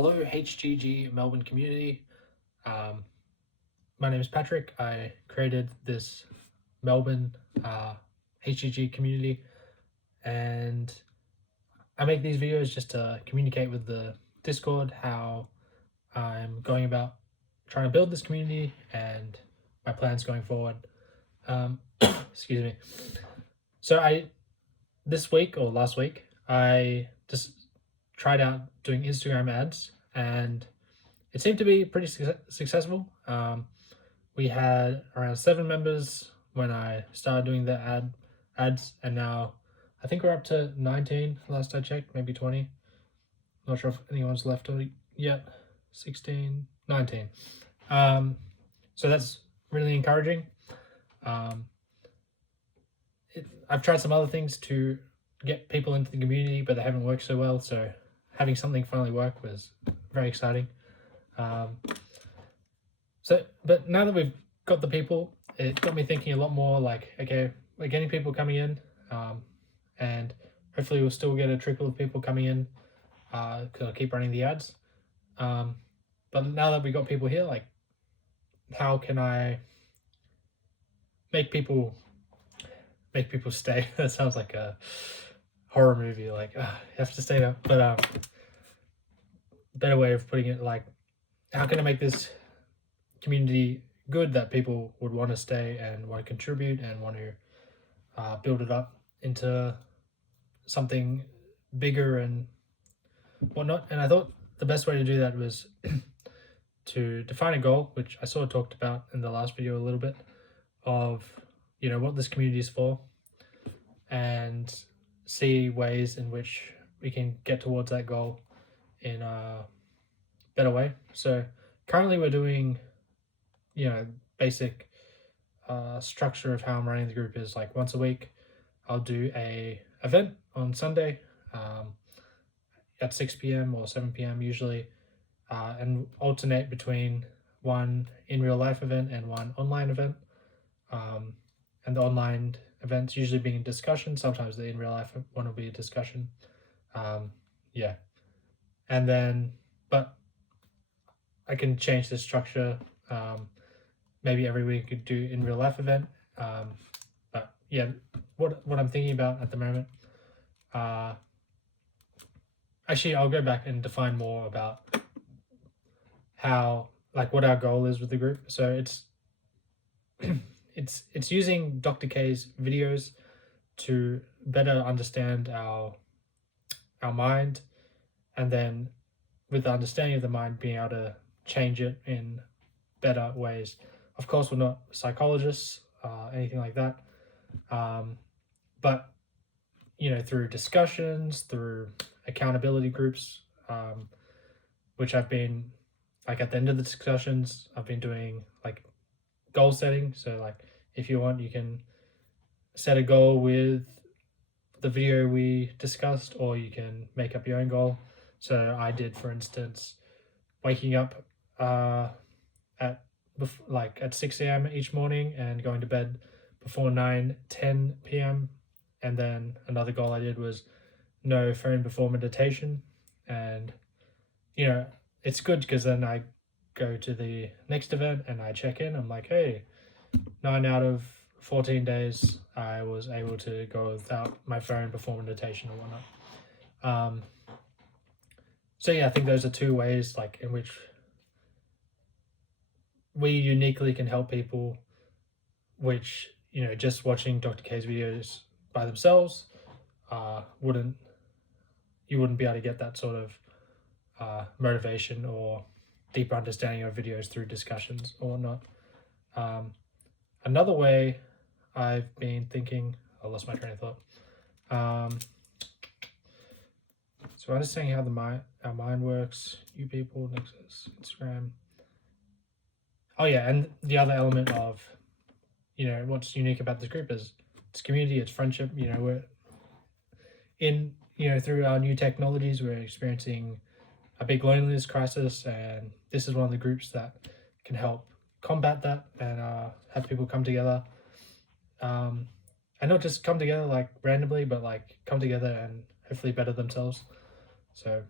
Hello, HGG Melbourne community. Um, my name is Patrick. I created this Melbourne HGG community, and I make these videos just to communicate with the Discord how I'm going about trying to build this community and my plans going forward. Excuse me. So this week or last week, I just tried out doing Instagram ads, and it seemed to be pretty successful. We had around 7 members when I started doing the ads, and now I think we're up to 19 last I checked, maybe 20. Not sure if anyone's left yet. 16, 19. So that's really encouraging. I've tried some other things to get people into the community, but they haven't worked so well. So having something finally work was very exciting. But now that we've got the people, it got me thinking a lot more like, okay, we're getting people coming in, and hopefully we'll still get a trickle of people coming in, because I'll keep running the ads. But now that we got people here, like, how can I make people stay? That sounds like a horror movie, like, you have to stay now. But better way of putting it, like, how can I make this community good that people would want to stay and want to contribute and want to build it up into something bigger and whatnot. And I thought the best way to do that was to define a goal, which I sort of talked about in the last video a little bit, of what this community is for, and see ways in which we can get towards that goal in a better way. So currently we're doing basic structure of how I'm running the group is like once a week I'll do a event on Sunday at 6 p.m. or 7 p.m. usually, and alternate between one in real life event and one online event. And the online events usually being a discussion. Sometimes the in real life one will be a discussion. And then, but I can change the structure. Maybe every week I could do in real life event. But yeah, what I'm thinking about at the moment. Actually, I'll go back and define more about how, like, what our goal is with the group. So it's using Dr. K's videos to better understand our mind, and then with the understanding of the mind, being able to change it in better ways. Of course, we're not psychologists, anything like that, but through discussions, through accountability groups, which I've been, like, at the end of the discussions, I've been doing like goal setting. So like, if you want, you can set a goal with the video we discussed, or you can make up your own goal. So I did, for instance, waking up at 6 a.m. each morning and going to bed before 10 p.m. And then another goal I did was no phone before meditation. And it's good because then I go to the next event and I check in. I'm like, hey, 9 out of 14 days I was able to go without my phone before meditation or whatnot. So yeah, I think those are two ways like in which we uniquely can help people, which just watching Dr. K's videos by themselves you wouldn't be able to get that sort of motivation or deeper understanding of videos through discussions or whatnot. Another way I've been thinking, I lost my train of thought. So understanding how our mind works, you people, Nexus, Instagram. Oh yeah, and the other element of what's unique about this group is it's community, it's friendship. We're in through our new technologies, we're experiencing a big loneliness crisis, and this is one of the groups that can help combat that and have people come together, and not just come together like randomly, but like come together and hopefully better themselves. So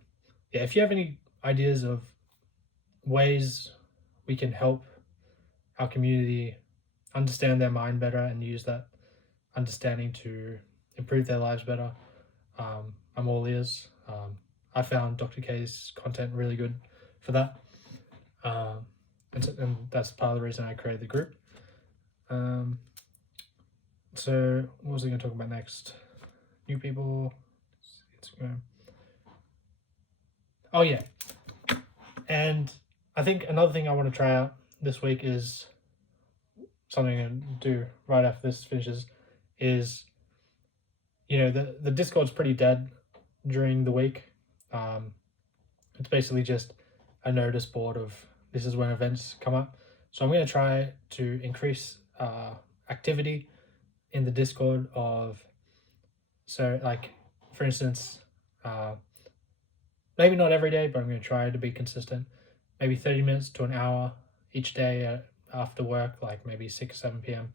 yeah, if you have any ideas of ways we can help our community understand their mind better and use that understanding to improve their lives better, I'm all ears. I found Dr. K's content really good for that. And that's part of the reason I created the group. So what was I going to talk about next? New people, Instagram. Oh yeah, and I think another thing I want to try out this week is something I'm going to do right after this finishes. Is, the Discord's pretty dead during the week. It's basically just a notice board of this is when events come up. So I'm going to try to increase activity in the Discord like, for instance, maybe not every day, but I'm going to try to be consistent. Maybe 30 minutes to an hour each day after work, like maybe 6 or 7 p.m.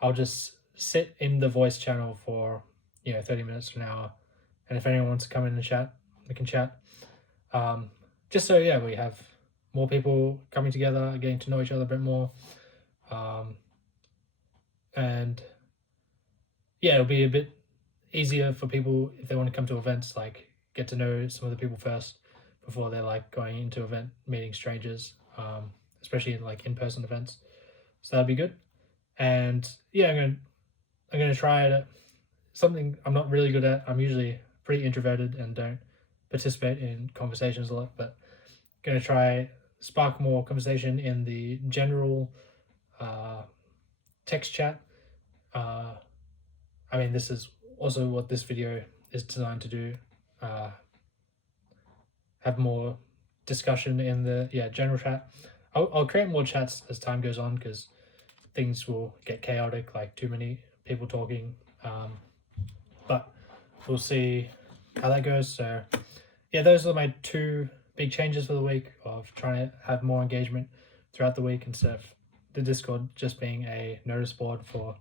I'll just sit in the voice channel for 30 minutes to an hour, and if anyone wants to come in and chat, we can chat. Just so we have more people coming together, getting to know each other a bit more, and it'll be a bit easier for people if they want to come to events, like get to know some of the people first before they're like going into event meeting strangers, especially in like in-person events. So that'd be good. And I'm gonna try something I'm not really good at. I'm usually pretty introverted and don't participate in conversations a lot, but I'm gonna try spark more conversation in the general text chat. This is also what this video is designed to do. Have more discussion in the general chat. I'll create more chats as time goes on, because things will get chaotic, like too many people talking. But we'll see how that goes. So those are my 2 big changes for the week, of trying to have more engagement throughout the week instead of the Discord just being a notice board for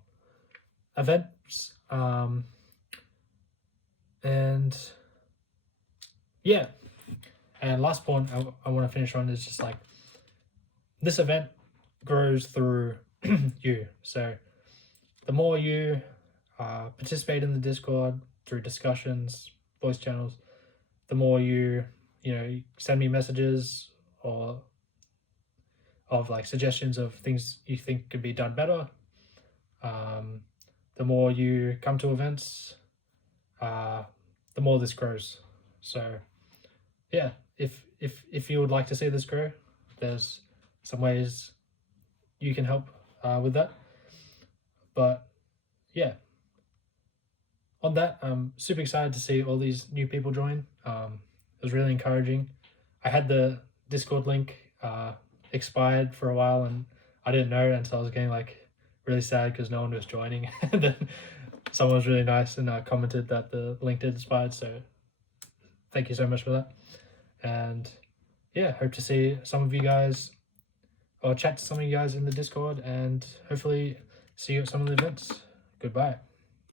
events. And last point I want to finish on is just like, this event grows through you. So the more you participate in the Discord through discussions, voice channels, the more you send me messages or of like suggestions of things you think could be done better. The more you come to events, the more this grows. So if you would like to see this grow, there's some ways you can help with that. But on that, I'm super excited to see all these new people join. It was really encouraging. I had the Discord link expired for a while, and I didn't know until I was getting like really sad because no one was joining. And then someone was really nice and commented that the link did expired. So thank you so much for that. And hope to see some of you guys, or chat to some of you guys in the Discord, and hopefully see you at some of the events. Goodbye.